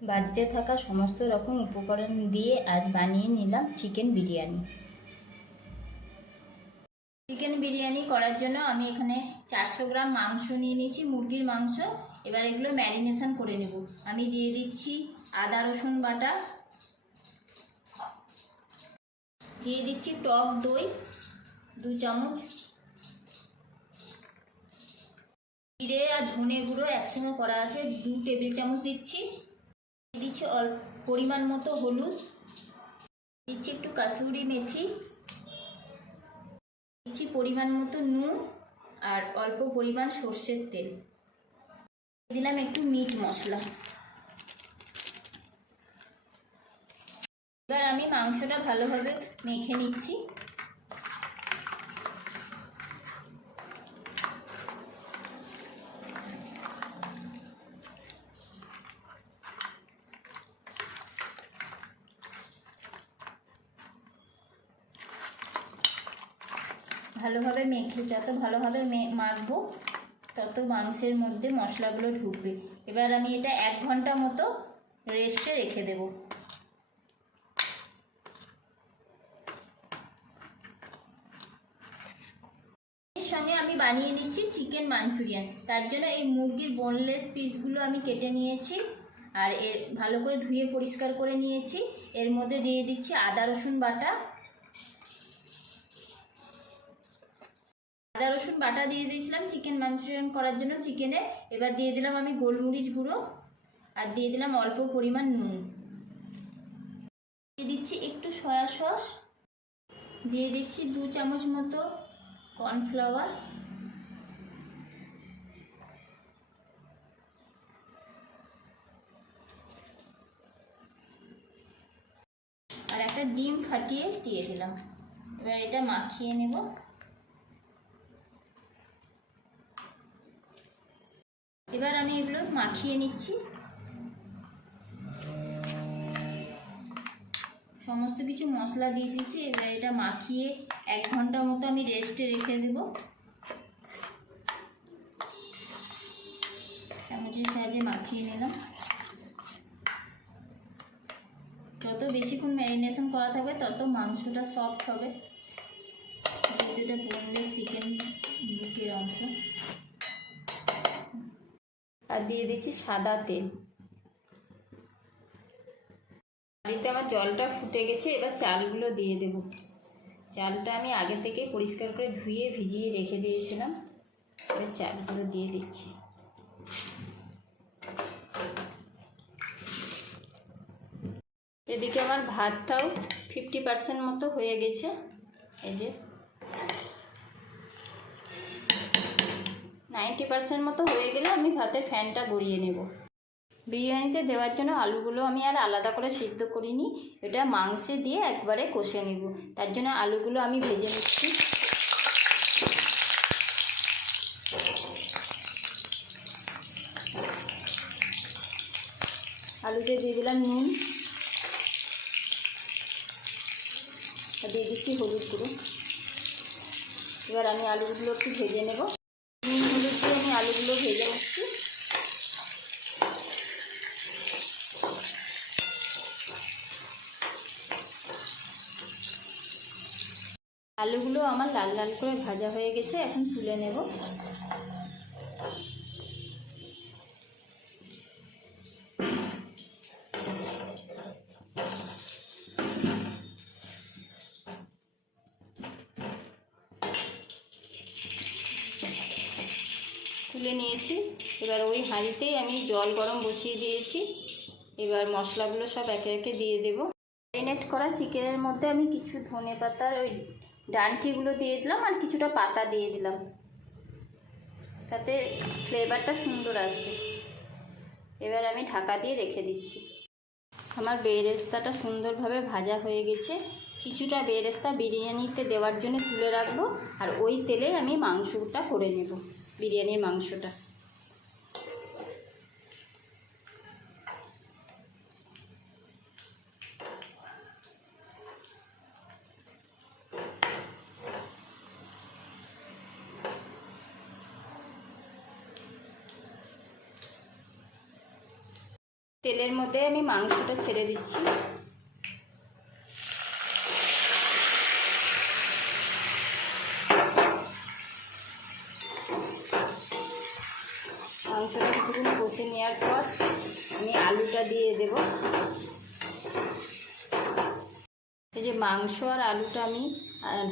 বাড়িতে থাকা সমস্ত রকম উপকরণ দিয়ে আজ বানিয়ে নিলাম চিকেন বিরিয়ানি। চিকেন বিরিয়ানি করার জন্য আমি এখানে 400 গ্রাম মাংস নিয়ে নিয়েছি, মুরগির মাংস। এবার এগুলো ম্যারিনেশন করে নেব। আমি দিয়ে দিচ্ছি আদা রসুন বাটা, দিয়ে দিচ্ছি টক দই 2 চামচ, জিরে আর ধনে গুঁড়ো একসঙ্গে করা আছে 2 টেবিল চামচ দিচ্ছি। দিয়ে দিচ্ছি পরিমাণ মতো হলুদ, দিচ্ছি একটু কাসুরি মেথি, দিচ্ছি পরিমাণ মতো নুন আর অল্প পরিমাণ সর্ষের তেল, দিলাম একটু মিট মশলা। এবার আমি মাংসটা ভালোভাবে মেখে নিচ্ছি। ভালোভাবে মেখে যত ভালোভাবে মাখবো তত মাংসের মধ্যে মশলাগুলো ঢুকবে। এবার আমি এটা 1 ঘন্টা মতো রেস্টে রেখে দেব। এর সঙ্গে আমি বানিয়ে নিচ্ছি চিকেন মাঞ্চুরিয়ান। তার জন্য এই মুরগির বোনলেস পিসগুলো আমি কেটে নিয়েছি আর এর ভালো করে ধুয়ে পরিষ্কার করে নিয়েছি। এর মধ্যে দিয়ে দিচ্ছি আদা রসুন বাটা, আদা রসুন বাটা দিয়ে দিয়েছিলাম চিকেন মাঞ্চুরিয়ান করার জন্য চিকেনে। এবার দিয়ে দিলাম আমি গোলমরিচ গুঁড়ো আর দিয়ে দিলাম অল্প পরিমাণ নুন, দিয়ে দিচ্ছি একটু সয়া সস, দিয়ে দিচ্ছি 2 চামচ মতো কর্নফ্লাওয়ার, আর একটা ডিম ফাটিয়ে দিয়ে দিলাম। এবার এটা মাখিয়ে নেব। এবার আমি এগুলো মাখিয়ে নিচ্ছি। সমস্ত কিছু মশলা দিয়ে দিচ্ছি। এবার এটা মাখিয়ে 1 ঘন্টা মতো আমি রেস্টে রেখে দেব। চামচের সাহায্যে মাখিয়ে নিলাম। যত বেশিক্ষণ ম্যারিনেশন করা থাকবে তত মাংসটা সফট হবে, যেহেতু এটা বোনলেস চিকেন বুকের অংশ। আর দিয়ে দিচ্ছি সাদা তেল। বাড়িতে আমার জলটা ফুটে গেছে। এবার চালগুলো দিয়ে দেব। চালটা আমি আগে থেকে পরিষ্কার করে ধুয়ে ভিজিয়ে রেখে দিয়েছিলাম। এবার চালগুলো দিয়ে দিচ্ছি। এদিকে আমার ভাতটাও 50% মতো হয়ে গেছে। এই যে 90% মতো হয়ে গেলে আমি ভাতের ফ্যানটা গড়িয়ে নেব। বিরিয়ানিতে দেওয়ার জন্য আলুগুলো আমি আর আলাদা করে সিদ্ধ করিনি, এটা মাংসে দিয়ে একবারে কষে নেব। তার জন্য আলুগুলো আমি ভেজে নিচ্ছি। আলুতে দিয়ে দিলাম নুন, দিয়ে দিচ্ছি হলুদ গুঁড়ো। এবার আমি আলুগুলো একটু ভেজে নেব। নুন হলুদ দিয়ে আমি আলুগুলো ভেজে নিচ্ছি। আলুগুলো আমার লাল লাল করে ভাজা হয়ে গেছে, এখন তুলে নেব। তুলে নিয়েছি। এবার ওই হাঁড়িতেই আমি জল গরম বসিয়ে দিয়েছি। এবার মশলাগুলো সব একে একে দিয়ে দেব। ম্যারিনেট করা চিকেনের মধ্যে আমি কিছু ধনে পাতার ওই ডান্টিগুলো দিয়ে দিলাম আর কিছুটা পাতা দিয়ে দিলাম, তাতে ফ্লেভারটা সুন্দর আসবে। এবার আমি ঢাকা দিয়ে রেখে দিচ্ছি। আমার বেরেস্তাটা সুন্দরভাবে ভাজা হয়ে গেছে। কিছুটা বেরেস্তা বিরিয়ানিতে দেওয়ার জন্য তুলে রাখবো, আর ওই তেলে আমি মাংসটা করে নেব, বিরিয়ানির মাংসটা। তেলের মধ্যে আমি মাংসটা ছেড়ে দিচ্ছি। মাংসটা কিছুক্ষণ কষে নেওয়ার পর আমি আলুটা দিয়ে দেব। এই যে মাংস আর আলুটা আমি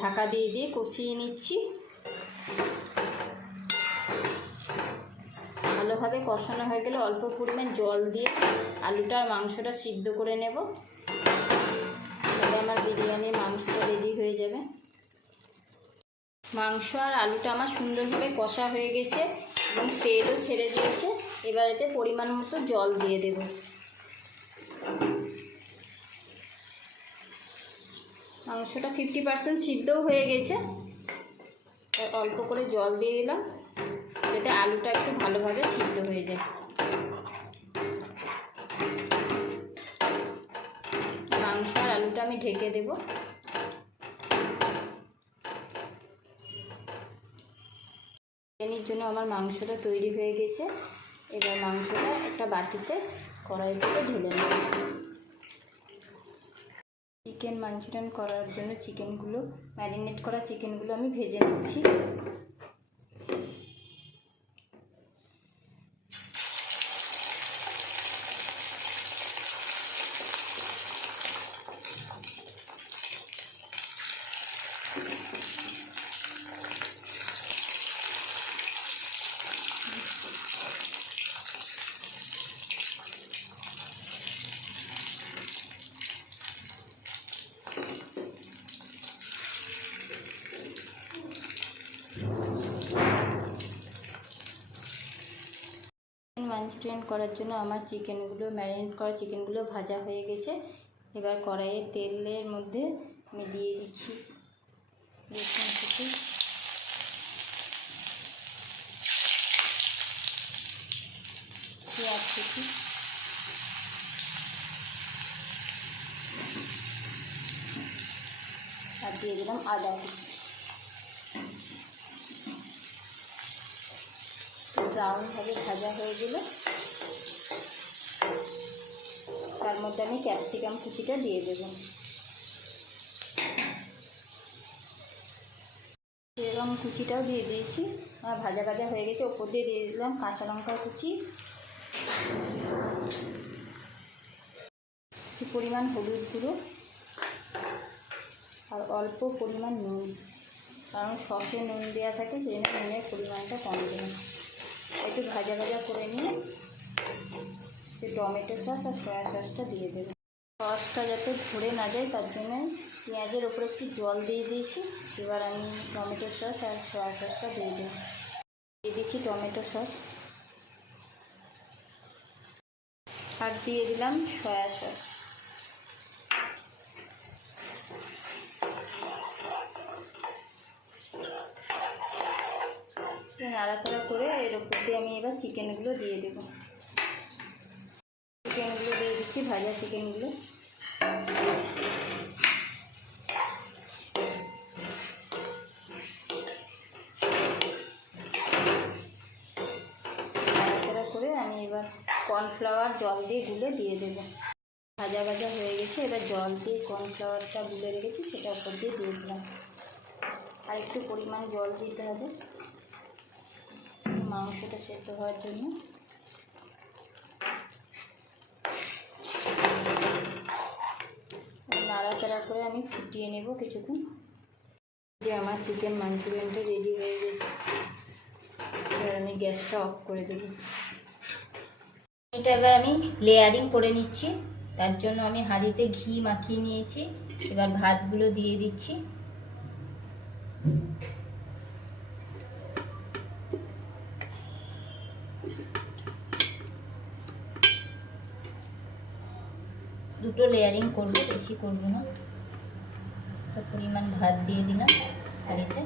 ঢাকা দিয়ে দিয়ে কষিয়ে নিচ্ছি। ভালোভাবে কষানো হয়ে গেলে অল্প পরিমাণ জল দিয়ে আলুটা আর মাংসটা সিদ্ধ করে নেব, তাহলে আমার বিরিয়ানির মাংসটা রেডি হয়ে যাবে। মাংস আর আলুটা আমার সুন্দরভাবে কষা হয়ে গেছে এবং তেলও ছেড়ে দিয়েছে। এবার এতে পরিমাণ মতো জল দিয়ে দেব। মাংসটা 50% সিদ্ধও হয়ে গেছে, অল্প করে জল দিয়ে দিলাম যাতে আলুটা একটু ভালোভাবে সিদ্ধ হয়ে যায়। মাংস আর আলুটা আমি ঢেকে দেব। বিরিয়ানির জন্য আমার মাংসটা তৈরি হয়ে গেছে। এবার মাংসটা একটা বাটিতে কড়াইতে ঢেলে নেব। চিকেন মাঞ্চুরিয়ান করার জন্য চিকেনগুলো, ম্যারিনেট করা চিকেনগুলো আমি ভেজে নিচ্ছি। মাঞ্চুরিয়ান করার জন্য আমার চিকেনগুলো, ম্যারিনেট করা চিকেনগুলো ভাজা হয়ে গেছে। এবার কড়াইয়ে তেলের মধ্যে আমি দিয়ে দিচ্ছি রসুন কুচি, পেঁয়াজ কুচি, আর দিয়ে দিলাম আদা কুচি। ব্রাউনভাবে ভাজা হয়ে গেলে তার মধ্যে আমি ক্যাপসিকাম কুচিটা দিয়ে দেব। এরকম কুচিটাও দিয়ে দিয়েছি। আমার ভাজা ভাজা হয়ে গেছে। ওপর দিয়ে দিয়ে দিলাম কাঁচা লঙ্কা কুচি, কিছু পরিমাণ হলুদ গুঁড়ো আর অল্প পরিমাণ নুন, কারণ সসে নুন দেওয়া থাকে, সেই জন্য নুনের পরিমাণটা কম দেবেন। একটু ভাজা ভাজা করে নিয়ে টমেটো সস আর সয়া সসটা দিয়ে দেবো। সসটা যাতে ধরে না যায় তার জন্য পেঁয়াজের ওপরে একটু জল দিয়ে দিয়েছি। এবার আমি টমেটো সস আর সয়া সসটা দিয়ে দিচ্ছি টমেটো সস, আর দিয়ে দিলাম সয়া সস। নাড়াচাড়া করে এর ওপর দিয়ে আমি এবার চিকেনগুলো দিয়ে দেবো। চিকেনগুলো দিয়ে দিচ্ছি, ভাজা চিকেনগুলো। নাড়াচাড়া করে আমি এবার কর্নফ্লাওয়ার জল দিয়ে গুলে দিয়ে দেবো। ভাজা ভাজা হয়ে গেছে, এবার জল দিয়ে কর্নফ্লাওয়ারটা গুলে রেখেছি সেটা ওপর দিয়ে দিয়ে দিলাম। আর একটু পরিমাণ জল দিতে হবে মাংসটা সেদ্ধ হওয়ার জন্য। নাড়াচাড়া করে আমি ফুটিয়ে নেব কিছুক্ষণ। যে আমার চিকেন মাঞ্চুরিয়ানটা রেডি হয়ে গেছে, এবার আমি গ্যাসটা অফ করে দেব। এটা এবার আমি লেয়ারিং করে নিচ্ছি। তার জন্য আমি হাঁড়িতে ঘি মাখিয়ে নিয়েছি। এবার ভাতগুলো দিয়ে দিচ্ছি। দুটো লেয়ারিং করবো, বেশি করবো না। পরিমাণ ভাত দিয়ে দিলাম হাঁড়িতে।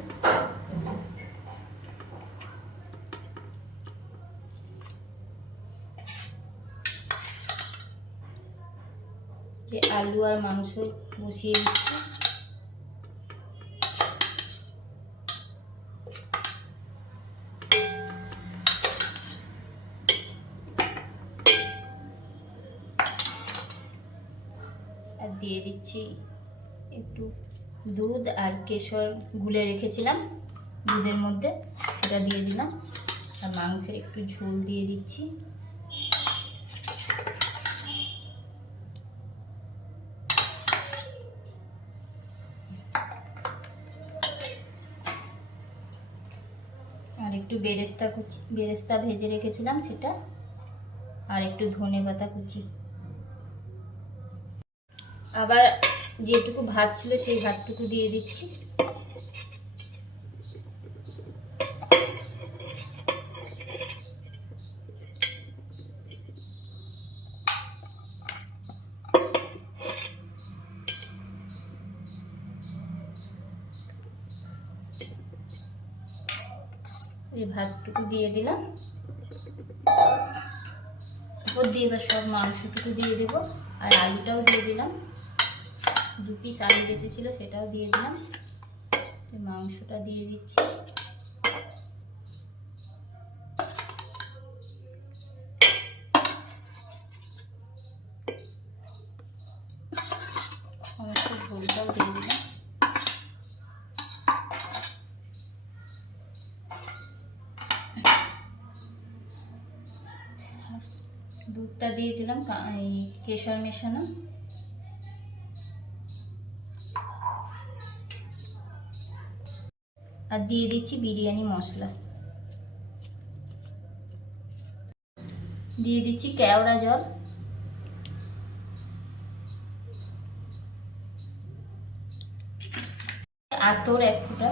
আলু আর মাংস বসিয়ে দিচ্ছি। আর দিয়ে দিচ্ছি একটু দুধ আর কেশর গুলে রেখেছিলাম দুধের মধ্যে, সেটা দিয়ে দিলাম। আর মাংসের একটু ঝোল দিয়ে দিচ্ছি। আর একটু বেরেস্তা ভেজে রেখেছিলাম সেটা, আর একটু ধনেপাতা কুচি। আবার যেটুকু ভাত ছিল সেই ভাতটুকু দিয়ে দিচ্ছি। এই ভাতটুকু দিয়ে দিলাম, উপর দিয়ে এবার সব মাংসটুকু দিয়ে দেবো। আর আলুটাও দিয়ে দিলাম, 2 পিস আলু বেঁচেছিল সেটাও দিয়ে দিলাম। মাংসটা দিয়ে দিচ্ছি। সমস্ত ঝোলটাও দিয়ে দিলাম। দুধটা দিয়ে দিলাম এই কেশর মেশানো। আর দিয়ে দিচ্ছি বিরিয়ানি মশলা, দিয়ে দিচ্ছি কেওড়া জল, আতর 1 ফোঁটা,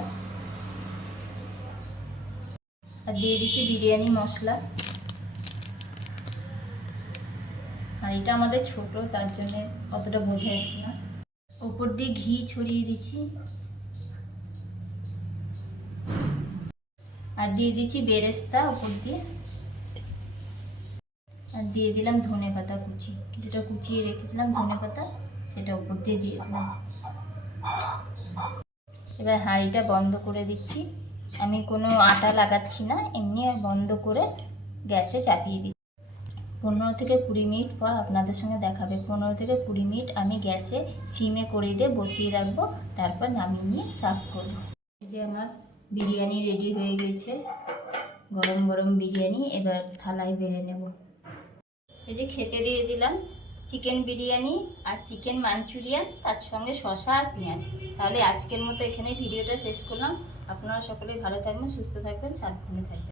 আর দিয়ে দিচ্ছি বিরিয়ানি মশলা। আর এটা আমাদের ছোট, তার জন্য অতটা বোঝা যাচ্ছে না। উপর দিয়ে ঘি ছড়িয়ে দিচ্ছি। আর দিয়ে দিচ্ছি বেরেস্তা উপর দিয়ে। আর দিয়ে দিলাম ধনেপাতা কুচি, কিছুটা কুচিয়ে রেখেছিলাম ধনেপাতা, সেটা উপর দিয়ে দিয়ে দিলাম। এবার হাঁড়িটা বন্ধ করে দিচ্ছি। আমি কোনো আটা লাগাচ্ছি না, এমনি বন্ধ করে গ্যাসে চাপিয়ে দিচ্ছি। 15 থেকে 20 মিনিট পর আপনাদের সঙ্গে দেখাবে। 15 থেকে 20 মিনিট আমি গ্যাসে সিমে করে দিয়ে বসিয়ে রাখবো, তারপর নামিয়ে নিয়ে সার্ভ করবো। এই যে আমার বিরিয়ানি রেডি হয়ে গেছে, গরম গরম বিরিয়ানি। এবার থালায় বেড়ে নেব। এই যে খেতে দিয়ে দিলাম চিকেন বিরিয়ানি আর চিকেন মাঞ্চুরিয়ান, তার সঙ্গে শসা আর পেঁয়াজ। তাহলে আজকের মতো এখানে ভিডিওটা শেষ করলাম। আপনারা সকলেই ভালো থাকবেন, সুস্থ থাকবেন, সাবধানে থাকবেন।